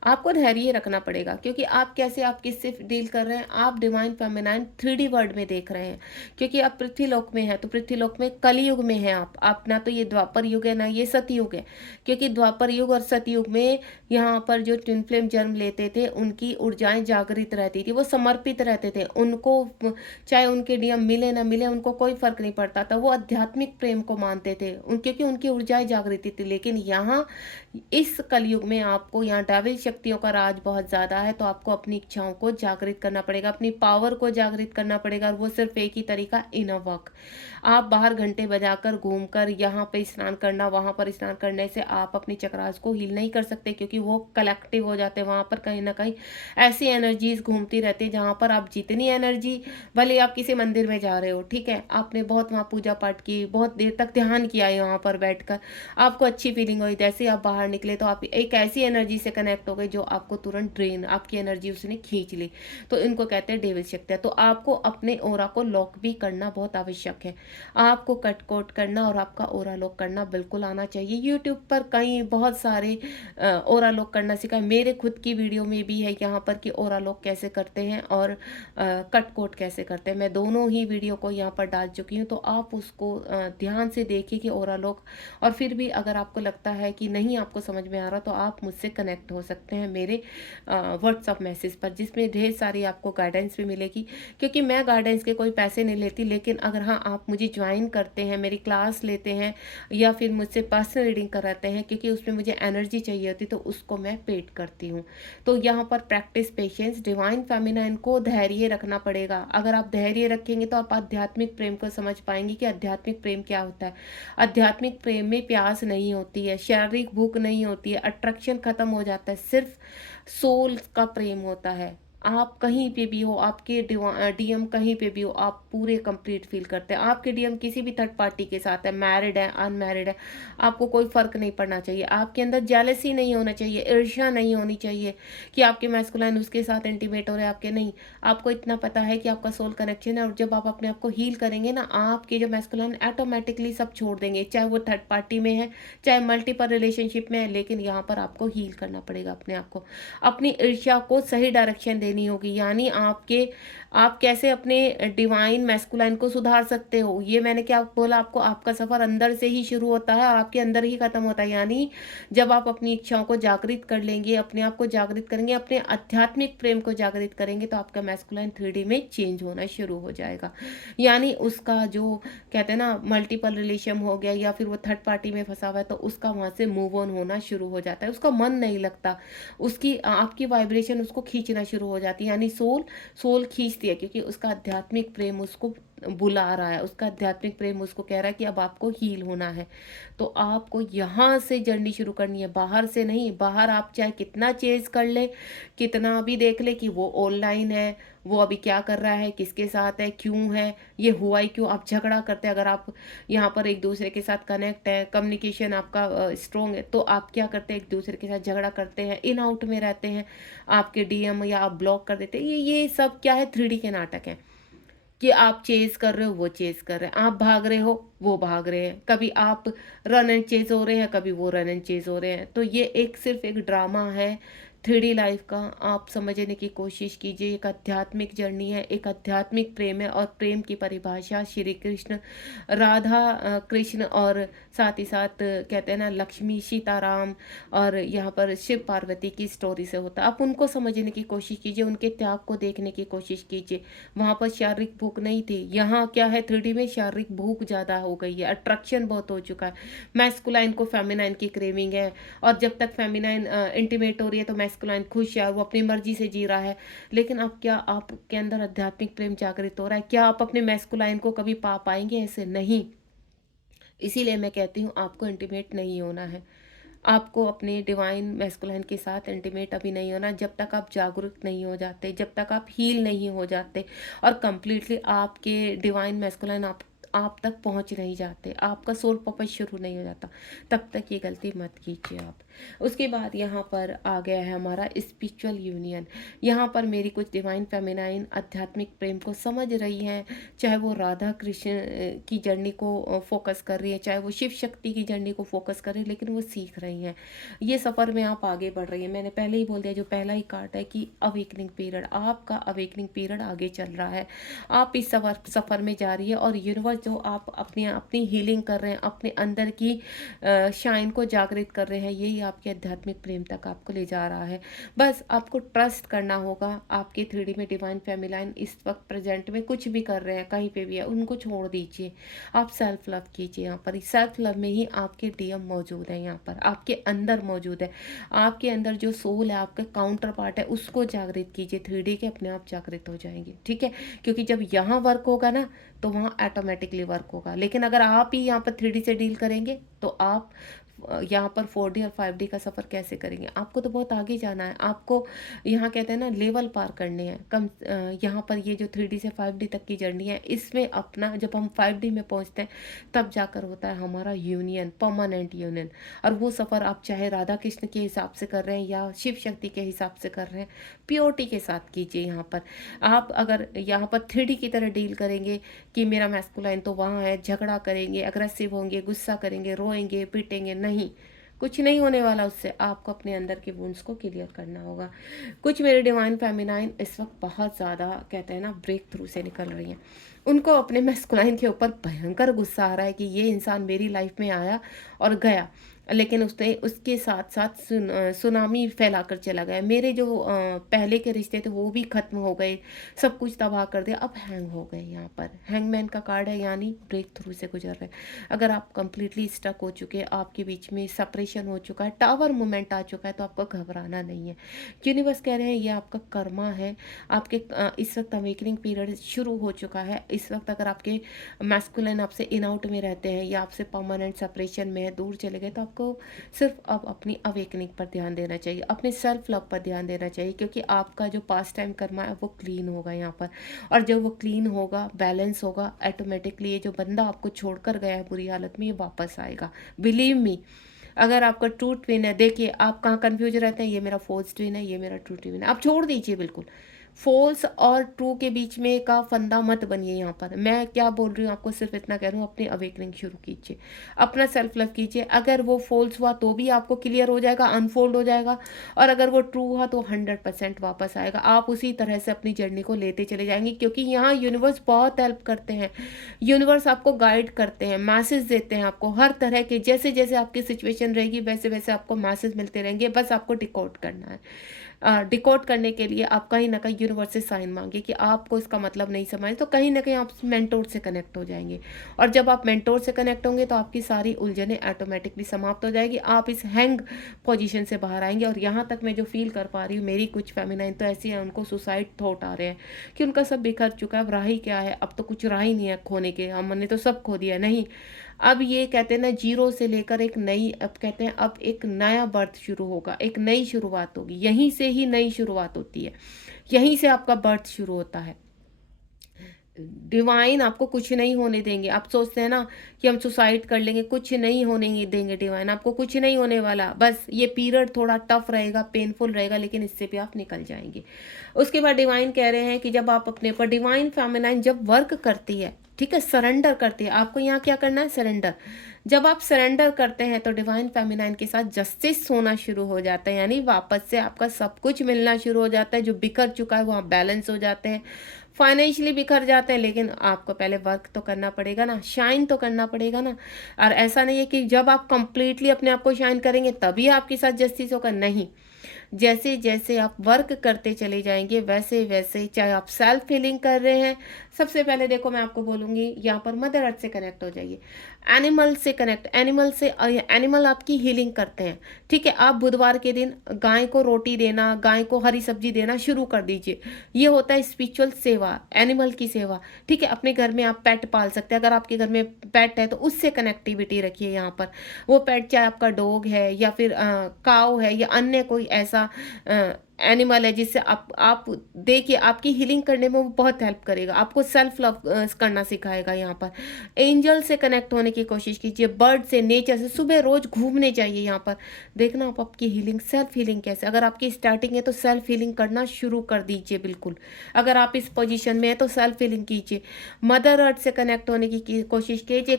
आपको धैर्य रखना पड़ेगा, क्योंकि आप कैसे, आप किससे डील कर रहे हैं, आप डिवाइन फेमिनाइन 3D वर्ल्ड में देख रहे हैं, क्योंकि आप पृथ्वीलोक में हैं, तो पृथ्वीलोक में कलयुग में है आप ना तो ये द्वापर युग है ना ये सतयुग है, क्योंकि द्वापर युग और सतयुग में यहाँ पर जो ट्विन फ्लेम जन्म लेते थे उनकी ऊर्जाएं जागृत रहती थी, वो समर्पित रहते थे, उनको चाहे उनके नियम मिले ना मिले उनको कोई फर्क नहीं पड़ता था, वो आध्यात्मिक प्रेम को मानते थे क्योंकि उनकी ऊर्जाएं जागृत थी। लेकिन यहाँ इस कलयुग में आपको, यहाँ डेविल शक्तियों का राज बहुत ज़्यादा है, तो आपको अपनी इच्छाओं को जागृत करना पड़ेगा, अपनी पावर को जागृत करना पड़ेगा, और वो सिर्फ एक ही तरीका, इनर वर्क। आप बाहर घंटे बजाकर घूमकर यहाँ पे स्नान करना, वहाँ पर स्नान करने से आप अपनी चक्रास को हील नहीं कर सकते, क्योंकि वो कलेक्टिव हो जाते हैं, वहाँ पर कहीं ना कहीं ऐसी एनर्जीज घूमती रहती है जहाँ पर आप जितनी एनर्जी, भले आप किसी मंदिर में जा रहे हो, ठीक है, आपने बहुत वहाँ पूजा पाठ की, बहुत देर तक ध्यान किया है वहाँ पर बैठकर, आपको अच्छी फीलिंग हुई, जैसे आप बाहर निकले तो आप एक ऐसी एनर्जी से कनेक्ट हो गए जो आपको तुरंत ड्रेन, आपकी एनर्जी उसने खींच ली, तो इनको कहते हैं डेविल शक्तियाँ। तो आपको अपने ओरा को लॉक भी करना बहुत आवश्यक है, आपको कट कोट करना और आपका ओरा लॉक करना बिल्कुल आना चाहिए। यूट्यूब पर कई बहुत सारे ओरा लॉक करना सिखाए, मेरे खुद की वीडियो में भी है यहाँ पर कि ओरा लॉक कैसे करते हैं और कट कोट कैसे करते हैं, मैं दोनों ही वीडियो को यहाँ पर डाल चुकी हूँ, तो आप उसको ध्यान से देखिए कि ओरा लॉक। और फिर भी अगर आपको लगता है कि नहीं आपको समझ में आ रहा, तो आप मुझसे कनेक्ट हो सकते हैं मेरे व्हाट्सअप मैसेज पर, जिसमें ढेर सारी आपको गाइडेंस भी मिलेगी, क्योंकि मैं गाइडेंस के कोई पैसे नहीं लेती, लेकिन अगर हाँ आप मुझे ज्वाइन करते हैं, मेरी क्लास लेते हैं या फिर मुझसे पर्सनल रीडिंग कराते हैं, क्योंकि उसमें मुझे एनर्जी चाहिए होती, तो उसको मैं पेड करती हूँ। तो यहाँ पर प्रैक्टिस पेशेंस, डिवाइन फेमिनाइन को धैर्य रखना पड़ेगा, अगर आप धैर्य रखेंगे तो आप आध्यात्मिक प्रेम को समझ पाएंगे कि आध्यात्मिक प्रेम क्या होता है। आध्यात्मिक प्रेम में प्यास नहीं होती है, शारीरिक भूख नहीं होती है, अट्रैक्शन खत्म हो जाता है, सिर्फ सोल का प्रेम होता है। आप कहीं पे भी हो, आपके डीएम कहीं पे भी हो, आप पूरे कंप्लीट फील करते हैं, आपके डीएम किसी भी थर्ड पार्टी के साथ है, मैरिड है अनमैरिड है, आपको कोई फर्क नहीं पड़ना चाहिए, आपके अंदर जेलसी नहीं होना चाहिए, ईर्ष्या नहीं होनी चाहिए कि आपके मैस्कुलाइन उसके साथ इंटीमेट हो रहे हैं, आपके नहीं। आपको इतना पता है कि आपका सोल कनेक्शन है, और जब आप अपने आप को हील करेंगे ना, आपके जो मैस्कुलाइन ऑटोमेटिकली सब छोड़ देंगे, चाहे वो थर्ड पार्टी में है चाहे मल्टीपल रिलेशनशिप में है, लेकिन यहाँ पर आपको हील करना पड़ेगा अपने आप को, अपनी ईर्ष्या को सही डायरेक्शन दे लेनी होगी। यानी आप कैसे अपने डिवाइन मैस्कुलाइन को सुधार सकते हो, ये मैंने क्या बोला आपको, आपका सफ़र अंदर से ही शुरू होता है और आपके अंदर ही ख़त्म होता है। यानी जब आप अपनी इच्छाओं को जागृत कर लेंगे, अपने आप को जागृत करेंगे, अपने आध्यात्मिक प्रेम को जागृत करेंगे, तो आपका मैस्कुलाइन 3D में चेंज होना शुरू हो जाएगा। यानी उसका जो कहते हैं ना मल्टीपल रिलेशन हो गया या फिर वो थर्ड पार्टी में फंसा हुआ है, तो उसका वहाँ से मूव ऑन होना शुरू हो जाता है। उसका मन नहीं लगता, उसकी आपकी वाइब्रेशन उसको खींचना शुरू हो जाती है। यानी सोल खींचती है, क्योंकि उसका आध्यात्मिक प्रेम उसको बुला रहा है, उसका आध्यात्मिक प्रेम उसको कह रहा है कि अब आपको हील होना है। तो आपको यहाँ से जर्नी शुरू करनी है, बाहर से नहीं। बाहर आप चाहे कितना चेज कर ले, कितना भी देख ले कि वो ऑनलाइन है, वो अभी क्या कर रहा है, किसके साथ है, क्यों है, ये हुआ ही क्यों, आप झगड़ा करते हैं। अगर आप यहाँ पर एक दूसरे के साथ कनेक्ट है, कम्युनिकेशन आपका स्ट्रोंग है, तो आप क्या करते हैं, एक दूसरे के साथ झगड़ा करते हैं, इन आउट में रहते हैं, आपके डीएम या आप ब्लॉक कर देते हैं। ये सब क्या है, 3D के नाटक हैं कि आप चेज कर रहे हो, वो चेज कर रहे हैं, आप भाग रहे हो, वो भाग रहे हैं, कभी आप रन एंड चेज हो रहे हैं, कभी वो रन एंड चेज हो रहे हैं। तो ये एक सिर्फ एक ड्रामा है 3D लाइफ का। आप समझने की कोशिश कीजिए, एक आध्यात्मिक जर्नी है, एक आध्यात्मिक प्रेम है, और प्रेम की परिभाषा श्री कृष्ण, राधा कृष्ण, और साथ ही साथ कहते हैं ना लक्ष्मी सीताराम, और यहाँ पर शिव पार्वती की स्टोरी से होता है। आप उनको समझने की कोशिश कीजिए, उनके त्याग को देखने की कोशिश कीजिए। वहाँ पर शारीरिक भूख नहीं थी, यहाँ क्या है 3D में शारीरिक भूख ज़्यादा हो गई है, अट्रैक्शन बहुत हो चुका है। मैस्कुलाइन को फेमिनाइन की क्रेविंग है, और जब तक फेमिनाइन इंटीमेट हो रही है तो मैस्कुलाइन खुश है, वो अपनी मर्जी से जी रहा है। लेकिन अब क्या आपके अंदर आध्यात्मिक प्रेम जागृत हो रहा है? क्या आप अपने मैस्कुलाइन को कभी पा पाएंगे? ऐसे नहीं। इसीलिए मैं कहती हूँ आपको इंटीमेट नहीं होना है, आपको अपने डिवाइन मैस्कुलाइन के साथ इंटीमेट अभी नहीं होना, जब तक आप जागरूक नहीं हो जाते, जब तक आप हील नहीं हो जाते और कंप्लीटली आपके डिवाइन मैस्कुलाइन आप तक पहुंच नहीं जाते, आपका सोल पर्पस शुरू नहीं हो जाता, तब तक ये गलती मत कीजिए आप। उसके बाद यहाँ पर आ गया है हमारा स्पिरिचुअल यूनियन। यहाँ पर मेरी कुछ डिवाइन फेमिनाइन आध्यात्मिक प्रेम को समझ रही हैं, चाहे वो राधा कृष्ण की जर्नी को फोकस कर रही है, चाहे वो शिव शक्ति की जर्नी को फोकस कर रही है, लेकिन वो सीख रही हैं। ये सफ़र में आप आगे बढ़ रही हैं। मैंने पहले ही बोल दिया, जो पहला ही कार्ड है कि अवेकनिंग पीरियड, आपका अवेकनिंग पीरियड आगे चल रहा है। आप इस सफ़र में जा रही है, और यूनिवर्स जो आप अपनी अपनी हीलिंग कर रहे हैं, अपने अंदर की शाइन को जागृत कर रहे हैं, यही आपके आध्यात्मिक प्रेम तक आपको ले जा रहा है। बस आपको ट्रस्ट करना होगा। आपके 3D में डिवाइन फेमिनाइन इस वक्त प्रेजेंट में कुछ भी कर रहे हैं, कहीं पे भी है, उनको छोड़ दीजिए। आप सेल्फ लव कीजिए। यहाँ पर सेल्फ लव में ही आपके डीएम मौजूद है, यहाँ पर आपके अंदर मौजूद है। आपके अंदर जो सोल है, आपका काउंटर पार्ट है, उसको जागृत कीजिए। 3D के अपने आप जागृत हो जाएंगे, ठीक है? क्योंकि जब यहाँ वर्क होगा ना, तो वहाँ ऑटोमेटिकली वर्क होगा। लेकिन अगर आप ही यहाँ पर 3D से डील करेंगे, तो आप यहाँ पर 4D और 5D का सफ़र कैसे करेंगे? आपको तो बहुत आगे जाना है। आपको यहाँ कहते हैं ना लेवल पार करने हैं। यहाँ पर ये जो 3D से 5D तक की जर्नी है, इसमें अपना जब हम 5D में पहुँचते हैं, तब जाकर होता है हमारा यूनियन, परमानेंट यूनियन। और वो सफ़र आप चाहे राधा कृष्ण के हिसाब से कर रहे हैं या शिव शक्ति के हिसाब से कर रहे हैं, प्योरिटी के साथ कीजिए। यहाँ पर आप अगर यहाँ पर 3D की तरह डील करेंगे कि मेरा मैस्कुलाइन तो वहाँ है, झगड़ा करेंगे, अग्रेसिव होंगे, गुस्सा करेंगे, रोएंगे, पीटेंगे, नहीं, कुछ नहीं होने वाला उससे। आपको अपने अंदर के वुंड्स को क्लियर करना होगा। कुछ मेरे डिवाइन फेमिनाइन इस वक्त बहुत ज़्यादा कहते हैं ना ब्रेक थ्रू से निकल रही हैं। उनको अपने मैस्कुलाइन के ऊपर भयंकर गुस्सा आ रहा है कि ये इंसान मेरी लाइफ में आया और गया, लेकिन उसने उसके साथ साथ सुनामी फैला कर चला गया। मेरे जो पहले के रिश्ते थे वो भी ख़त्म हो गए, सब कुछ तबाह कर दिया। अब हैंग हो गए। यहाँ पर हैंगमैन का कार्ड है, यानी ब्रेक थ्रू से गुजर रहे हैं। अगर आप कंप्लीटली स्टक हो चुके हैं, आपके बीच में सेपरेशन हो चुका है, टावर मोमेंट आ चुका है, तो आपको घबराना नहीं है। यूनिवर्स कह रहे हैं ये आपका कर्मा है। आपके इस वक्त अवेकनिंग पीरियड शुरू हो चुका है। इस वक्त अगर आपके मैस्कुलिन आपसे इन आउट में रहते हैं या आपसे परमानेंट सेपरेशन में है, दूर चले गए, तो आपको सिर्फ अब अपनी अवेकनिंग पर ध्यान देना चाहिए, अपने सेल्फ लव पर ध्यान देना चाहिए, क्योंकि आपका जो पास्ट टाइम कर्मा है वो क्लीन होगा यहाँ पर। और जब वो क्लीन होगा, बैलेंस होगा, ऑटोमेटिकली ये जो बंदा आपको छोड़कर गया है बुरी हालत में, ये वापस आएगा। Believe me. अगर आपका ट्रू ट्विन है, देखिए आप कहाँ कन्फ्यूज रहते हैं, ये मेरा फोर्स ट्विन है, ये मेरा ट्रू ट्विन है, आप छोड़ दीजिए बिल्कुल। फॉल्स और ट्रू के बीच में का फंदा मत बनिए। यहाँ पर मैं क्या बोल रही हूँ आपको सिर्फ इतना कह रही हूँ, अपनी अवेकनिंग शुरू कीजिए, अपना सेल्फ लव कीजिए। अगर वो फॉल्स हुआ तो भी आपको क्लियर हो जाएगा, अनफोल्ड हो जाएगा, और अगर वो ट्रू हुआ तो 100% वापस आएगा। आप उसी तरह से अपनी जर्नी को लेते चले जाएंगे, क्योंकि यहाँ यूनिवर्स बहुत हेल्प करते हैं। यूनिवर्स आपको गाइड करते हैं, मैसेज देते हैं आपको हर तरह के, जैसे जैसे आपकी सिचुएशन रहेगी वैसे वैसे आपको मैसेज मिलते रहेंगे। बस आपको डिकोड करना है। डिकोड करने के लिए आप कहीं ना कहीं यूनिवर्स से साइन मांगे कि आपको इसका मतलब नहीं समझ, तो कहीं ना कहीं आप मेंटोर से कनेक्ट हो जाएंगे। और जब आप मेंटोर से कनेक्ट होंगे तो आपकी सारी उलझनें ऑटोमेटिकली समाप्त हो जाएगी, आप इस हैंग पोजीशन से बाहर आएंगे। और यहाँ तक मैं जो फील कर पा रही हूँ, मेरी कुछ फेमिनाइन तो ऐसी है, उनको सुसाइड थॉट आ रहे हैं कि उनका सब बिखर चुका है, अब राह ही क्या है, अब तो कुछ राह ही नहीं है खोने के, हमने तो सब खो दिया। नहीं, अब ये कहते हैं ना, जीरो से लेकर एक नई, अब कहते हैं अब एक नया बर्थ शुरू होगा, एक नई शुरुआत होगी। यहीं से ही नई शुरुआत होती है, यहीं से आपका बर्थ शुरू होता है। डिवाइन आपको कुछ नहीं होने देंगे। आप सोचते हैं ना कि हम सुसाइड कर लेंगे, कुछ नहीं होने देंगे डिवाइन, आपको कुछ नहीं होने वाला। बस ये पीरियड थोड़ा टफ रहेगा, पेनफुल रहेगा, लेकिन इससे भी आप निकल जाएंगे। उसके बाद डिवाइन कह रहे हैं कि जब आप अपने ऊपर, डिवाइन फेमिनाइन जब वर्क करती है, ठीक है, सरेंडर करती है, आपको यहाँ क्या करना है, सरेंडर। जब आप सरेंडर करते हैं तो डिवाइन फेमिनाइन के साथ जस्टिस होना शुरू हो जाता है, यानी वापस से आपका सब कुछ मिलना शुरू हो जाता है। जो बिखर चुका है वो आप बैलेंस हो जाते हैं, फाइनेंशियली बिखर जाते हैं, लेकिन आपको पहले वर्क तो करना पड़ेगा ना, शाइन तो करना पड़ेगा ना। और ऐसा नहीं है कि जब आप कंप्लीटली अपने आप को शाइन करेंगे तभी आपके साथ जस्टिस होगा, नहीं। जैसे जैसे आप वर्क करते चले जाएंगे वैसे वैसे, चाहे आप सेल्फ हीलिंग कर रहे हैं, सबसे पहले देखो मैं आपको बोलूंगी यहाँ पर मदर अर्थ से कनेक्ट हो जाइए, एनिमल से कनेक्ट, एनिमल से, एनिमल आपकी हीलिंग करते हैं, ठीक है। आप बुधवार के दिन गाय को रोटी देना, गाय को हरी सब्जी देना शुरू कर दीजिए। ये होता है स्पिरिचुअल सेवा, एनिमल की सेवा, ठीक है। अपने घर में आप पेट पाल सकते हैं, अगर आपके घर में पेट है तो उससे कनेक्टिविटी रखिए यहाँ पर। वो पेट चाहे आपका डॉग है या फिर काऊ है या अन्य कोई ऐसा एनिमल है जिससे आप देखिए, आपकी हीलिंग करने में वो बहुत हेल्प करेगा, आपको सेल्फ लव करना सिखाएगा। यहाँ पर एंजल से कनेक्ट होने की कोशिश कीजिए, बर्ड से, नेचर से, सुबह रोज घूमने चाहिए। यहाँ पर देखना आप आपकी हीलिंग, सेल्फ हीलिंग कैसे, अगर आपकी स्टार्टिंग है तो सेल्फ हीलिंग करना शुरू कर दीजिए बिल्कुल। अगर आप इस पोजीशन में है तो सेल्फ हीलिंग कीजिए, मदर अर्थ से कनेक्ट होने की कोशिश कीजिए।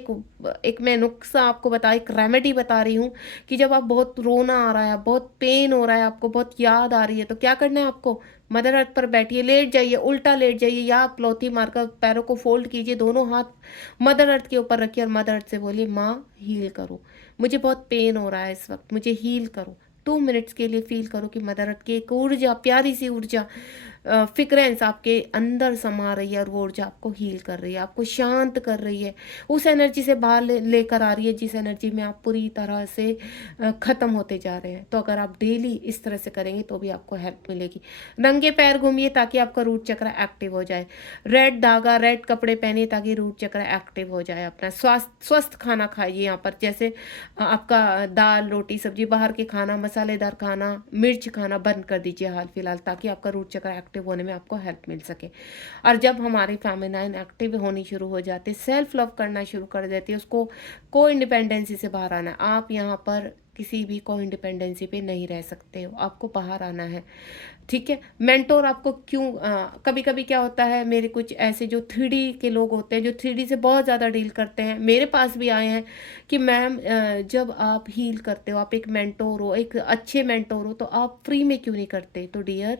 एक मैं नुस्खा आपको बता, एक रेमेडी बता रही हूँ कि जब आप बहुत रोना आ रहा है, बहुत पेन हो रहा है, आपको बहुत याद आ रही है, तो क्या करना है आपको, मदर अर्थ पर बैठिए, लेट जाइए, उल्टा लेट जाइए, या आप प्लौथी मारकर पैरों को फोल्ड कीजिए, दोनों हाथ मदर अर्थ के ऊपर रखिए और मदर अर्थ से बोलिए, माँ हील करो, मुझे बहुत पेन हो रहा है इस वक्त, मुझे हील करो। 2 मिनट्स के लिए फील करो कि मदर अर्थ की एक ऊर्जा, प्यारी सी ऊर्जा, फ्रिक्रेंस आपके अंदर समा रही है, और वो ऊर्जा आपको हील कर रही है, आपको शांत कर रही है, उस एनर्जी से बाहर लेकर आ रही है जिस एनर्जी में आप पूरी तरह से ख़त्म होते जा रहे हैं। तो अगर आप डेली इस तरह से करेंगे तो भी आपको हेल्प मिलेगी। नंगे पैर घूमिए ताकि आपका रूट चक्र एक्टिव हो जाए, रेड धागा, रेड कपड़े पहनिए ताकि रूट चक्र एक्टिव हो जाए। अपना स्वस्थ खाना खाइए यहाँ पर, जैसे आपका दाल रोटी सब्जी, बाहर के खाना, मसालेदार खाना, मिर्च खाना बंद कर दीजिए हाल फिलहाल, ताकि आपका रूट चक्र एक्टिव होने में आपको हेल्प मिल सके। और जब हमारी फेमिनाइन एक्टिव होनी शुरू हो जाती है, सेल्फ लव करना शुरू कर देती है, उसको को इंडिपेंडेंसी से बाहर आना। आप यहाँ पर किसी भी को इंडिपेंडेंसी पे नहीं रह सकते हो, आपको बाहर आना है, ठीक है। मेंटोर आपको क्यों, कभी कभी क्या होता है, मेरे कुछ ऐसे जो 3D के लोग होते हैं जो 3D से बहुत ज़्यादा डील करते हैं, मेरे पास भी आए हैं कि मैम जब आप हील करते हो, आप एक मेंटोर हो, एक अच्छे मेंटोर हो, तो आप फ्री में क्यों नहीं करते। तो डियर,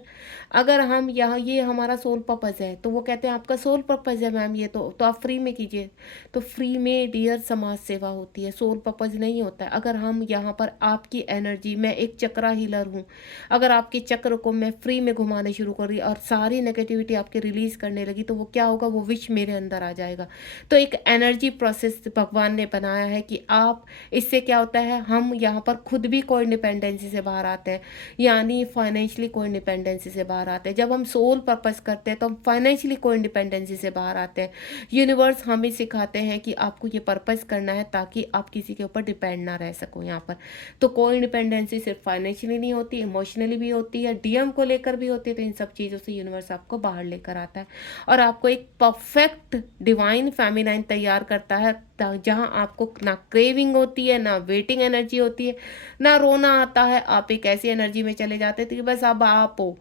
अगर हम यहाँ, ये हमारा सोल पर्पज़ है, तो वो कहते हैं आपका सोल पर्पज़ है मैम ये, तो आप फ्री में कीजिए। तो फ्री में डियर समाज सेवा होती है, सोल पर्पज़ नहीं होता है। अगर हम यहाँ पर आपकी एनर्जी, मैं एक चक्रा हीलर हूँ, अगर आपके चक्र को मैं फ्री में घुमाने शुरू कर रही और सारी नेगेटिविटी आपके रिलीज करने लगी, तो वो क्या होगा, वो विश मेरे अंदर आ जाएगा। तो एक एनर्जी प्रोसेस भगवान ने बनाया है कि आप, इससे क्या होता है, हम यहाँ पर खुद भी को इंडिपेंडेंसी से बाहर आते हैं, यानी फाइनेंशियली को इंडिपेंडेंसी से बाहर आते हैं। जब हम सोल पर्पस करते हैं तो हम फाइनेंशियली को इंडिपेंडेंसी से बाहर आते हैं। यूनिवर्स हमें सिखाते हैं कि आपको ये पर्पस करना है ताकि आप किसी के ऊपर डिपेंड ना रह सको यहाँ पर। तो को इंडिपेंडेंसी सिर्फ फाइनेंशियली नहीं होती, इमोशनली भी होती है, डीएम को लेकर भी होती है। तो इन सब चीज़ों से यूनिवर्स आपको बाहर लेकर आता है और आपको एक परफेक्ट डिवाइन फेमिनाइन तैयार करता है, जहां आपको ना क्रेविंग होती है, ना वेटिंग एनर्जी होती है, ना रोना आता है। आप एक ऐसी एनर्जी में चले जाते थे कि बस अब आप हो,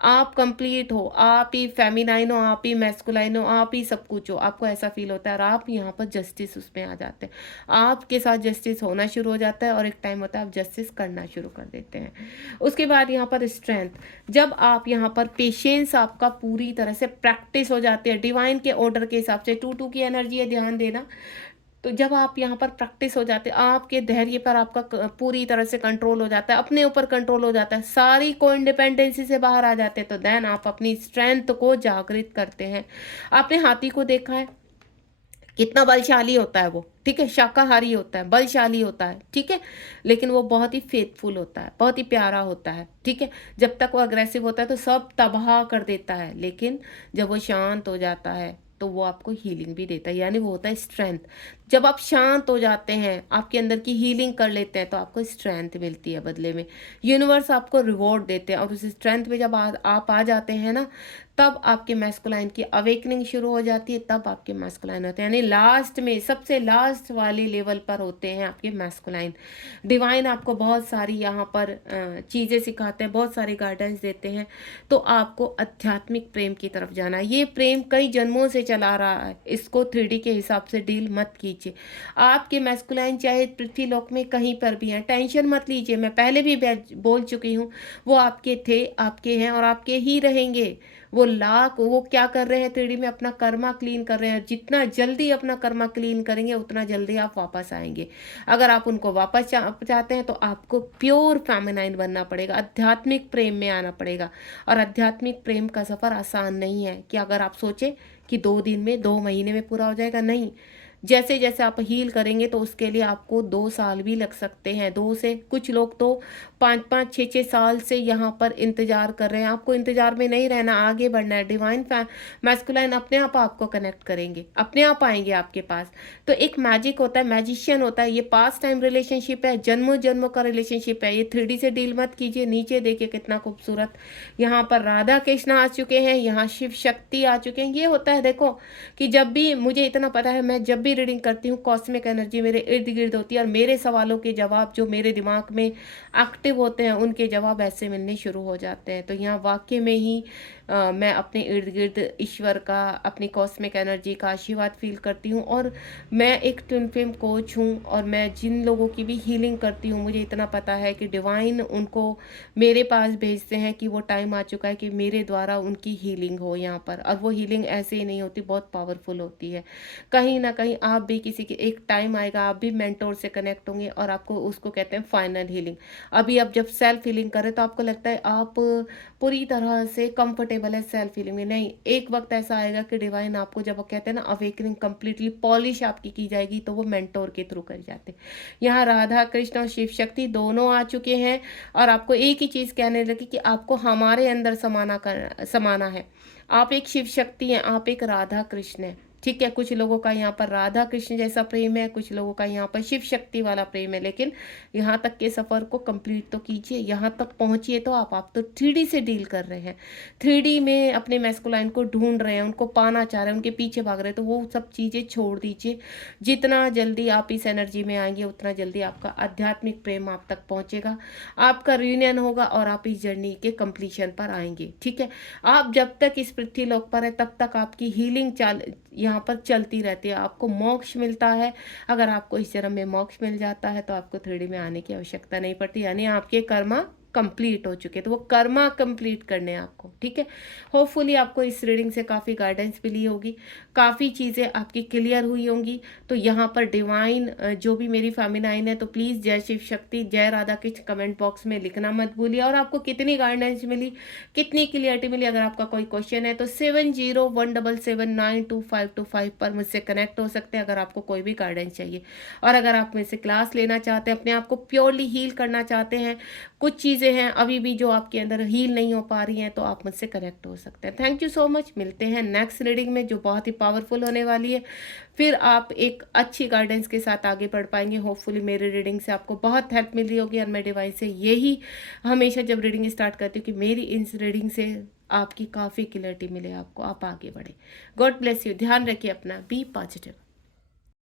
आप कंप्लीट हो, आप ही फेमिनाइन हो, आप ही मैस्कुलाइन हो, आप ही सब कुछ हो, आपको ऐसा फील होता है और आप यहाँ पर जस्टिस उसमें आ जाते हैं, आपके साथ जस्टिस होना शुरू हो जाता है और एक टाइम होता है आप जस्टिस करना शुरू कर देते हैं। उसके बाद यहाँ पर स्ट्रेंथ, जब आप यहाँ पर पेशेंस आपका पूरी तरह से प्रैक्टिस हो जाती है डिवाइन के ऑर्डर के हिसाब से, 2 की एनर्जी है, ध्यान देना। तो जब आप यहाँ पर प्रैक्टिस हो जाते हैं, आपके धैर्य पर आपका पूरी तरह से कंट्रोल हो जाता है, अपने ऊपर कंट्रोल हो जाता है, सारी को इंडिपेंडेंसी से बाहर आ जाते हैं, तो देन आप अपनी स्ट्रेंथ को जागृत करते हैं। आपने हाथी को देखा है, कितना बलशाली होता है वो, ठीक है, शाकाहारी होता है, बलशाली होता है, ठीक है, लेकिन वो बहुत ही फेथफुल होता है, बहुत ही प्यारा होता है, ठीक है। जब तक वो अग्रेसिव होता है तो सब तबाह कर देता है, लेकिन जब वो शांत हो जाता है तो वो आपको हीलिंग भी देता है, यानी वो होता है स्ट्रेंथ। जब आप शांत हो जाते हैं, आपके अंदर की हीलिंग कर लेते हैं, तो आपको स्ट्रेंथ मिलती है, बदले में यूनिवर्स आपको रिवॉर्ड देते हैं, और उस स्ट्रेंथ पे जब आप आ जाते हैं ना, तब आपके मैस्कुलाइन की अवेकनिंग शुरू हो जाती है, तब आपके मैस्कुलाइन होते हैं, यानी लास्ट में सबसे लास्ट वाले लेवल पर होते हैं आपके मैस्कुलाइन। डिवाइन आपको बहुत सारी यहाँ पर चीज़ें सिखाते हैं, बहुत सारी गाइडेंस देते हैं, तो आपको आध्यात्मिक प्रेम की तरफ जाना है। ये प्रेम कई जन्मों से चला रहा है, इसको 3D के हिसाब से डील मत कीजिए। आपके मैस्कुलाइन चाहे पृथ्वीलोक में कहीं पर भी हैं, टेंशन मत लीजिए, मैं पहले भी बोल चुकी हूँ, वो आपके थे, आपके हैं और आपके ही रहेंगे। वो क्या कर रहे हैं 3D में, अपना कर्मा क्लीन कर रहे हैं, जितना जल्दी अपना कर्मा क्लीन करेंगे उतना जल्दी आप वापस आएंगे। अगर आप उनको वापस चाहते हैं तो आपको प्योर फेमिनाइन बनना पड़ेगा, आध्यात्मिक प्रेम में आना पड़ेगा। और आध्यात्मिक प्रेम का सफ़र आसान नहीं है कि अगर आप सोचें कि 2 दिन में, 2 महीने में पूरा हो जाएगा, नहीं। जैसे जैसे आप हील करेंगे तो उसके लिए आपको 2 साल भी लग सकते हैं, 2 से कुछ लोग तो 5-5, 6-6 साल से यहाँ पर इंतजार कर रहे हैं। आपको इंतजार में नहीं रहना, आगे बढ़ना है। डिवाइन मैस्कुलाइन अपने आप आपको कनेक्ट करेंगे, अपने आप आएंगे आपके पास। तो एक मैजिक होता है, मैजिशियन होता है, ये पास टाइम रिलेशनशिप है, जन्मों जन्मों का रिलेशनशिप है। ये 3D से डील मत कीजिए। नीचे देखिए कितना खूबसूरत यहाँ पर राधा कृष्ण आ चुके हैं, यहाँ शिव शक्ति आ चुके हैं। ये होता है, देखो कि जब भी मुझे इतना पता है, मैं जब भी रीडिंग करती हूँ, कॉस्मिक एनर्जी मेरे इर्द गिर्द होती है और मेरे सवालों के जवाब जो मेरे दिमाग में एक्टिव होते हैं, उनके जवाब ऐसे मिलने शुरू हो जाते हैं। तो यहाँ वाक्य में ही मैं अपने इर्द गिर्द ईश्वर का, अपनी कॉस्मिक एनर्जी का आशीर्वाद फील करती हूँ। और मैं एक ट्विन फ्लेम कोच हूँ और मैं जिन लोगों की भी हीलिंग करती हूँ, मुझे इतना पता है कि डिवाइन उनको मेरे पास भेजते हैं कि वो टाइम आ चुका है कि मेरे द्वारा उनकी हीलिंग हो यहाँ पर। और वो हीलिंग ऐसे ही नहीं होती, बहुत पावरफुल होती है। कहीं ना कहीं आप भी किसी के, एक टाइम आएगा आप भी मेंटोर से कनेक्ट होंगे और आपको, उसको कहते हैं फाइनल हीलिंग। अभी आप जब सेल्फ हीलिंग करें तो आपको लगता है आप पूरी तरह से कंफर्टेबल है सेल्फ हीलिंग में, नहीं। एक वक्त ऐसा आएगा कि डिवाइन आपको, जब वो कहते हैं ना अवेकनिंग कंप्लीटली पॉलिश आपकी की जाएगी, तो वो मेंटोर के थ्रू कर जाते हैं। यहाँ राधा कृष्ण और शिव शक्ति दोनों आ चुके हैं और आपको एक ही चीज़ कहने लगी कि आपको हमारे अंदर समाना है। आप एक शिव शक्ति हैं, आप एक राधा कृष्ण हैं, ठीक है। कुछ लोगों का यहाँ पर राधा कृष्ण जैसा प्रेम है, कुछ लोगों का यहाँ पर शिव शक्ति वाला प्रेम है, लेकिन यहाँ तक के सफ़र को कंप्लीट तो कीजिए, यहाँ तक पहुँचिए। तो आप तो 3D से डील कर रहे हैं, 3D में अपने मैस्कुलाइन को ढूंढ रहे हैं, उनको पाना चाह रहे हैं, उनके पीछे भाग रहे हैं, तो वो सब चीज़ें छोड़ दीजिए। जितना जल्दी आप इस एनर्जी में आएंगे उतना जल्दी आपका आध्यात्मिक प्रेम आप तक पहुँचेगा, आपका रियूनियन होगा और आप इस जर्नी के कंप्लीशन पर आएंगे, ठीक है। आप जब तक इस पृथ्वी लोक पर है तब तक आपकी हीलिंग यहाँ पर चलती रहती है, आपको मोक्ष मिलता है। अगर आपको इस जन्म में मोक्ष मिल जाता है तो आपको 3D में आने की आवश्यकता नहीं पड़ती, यानी आपके कर्मा कंप्लीट हो चुके, तो वो कर्मा कंप्लीट करने हैं आपको, ठीक है। होपफुली आपको इस रीडिंग से काफ़ी गाइडेंस मिली होगी, काफ़ी चीज़ें आपकी क्लियर हुई होंगी। तो यहाँ पर डिवाइन जो भी मेरी फेमिनाइन है, तो प्लीज़ जय शिव शक्ति, जय राधा कृष्ण कमेंट बॉक्स में लिखना मत भूलिए। और आपको कितनी गाइडेंस मिली, कितनी क्लियरिटी मिली, अगर आपका कोई क्वेश्चन है तो 7017792525 पर मुझसे कनेक्ट हो सकते हैं, अगर आपको कोई भी गाइडेंस चाहिए। और अगर आप मुझसे क्लास लेना चाहते हैं, अपने आप को प्योरली हील करना चाहते हैं, कुछ चीज़ें हैं अभी भी जो आपके अंदर हील नहीं हो पा रही हैं, तो आप मुझसे कनेक्ट हो सकते हैं। Thank you so much. मिलते हैं नेक्स्ट रीडिंग में जो बहुत ही पावरफुल होने वाली है, फिर आप एक अच्छी गाइडेंस के साथ आगे बढ़ पाएंगे। होपफुली मेरी रीडिंग से आपको बहुत हेल्प मिली होगी और मैं डिवाइन से यही हमेशा जब रीडिंग स्टार्ट करती हूँ कि मेरी इस रीडिंग से आपकी काफ़ी क्लियरिटी मिले आपको, आप आगे बढ़े। God bless you. ध्यान रखिए अपना, बी पॉजिटिव।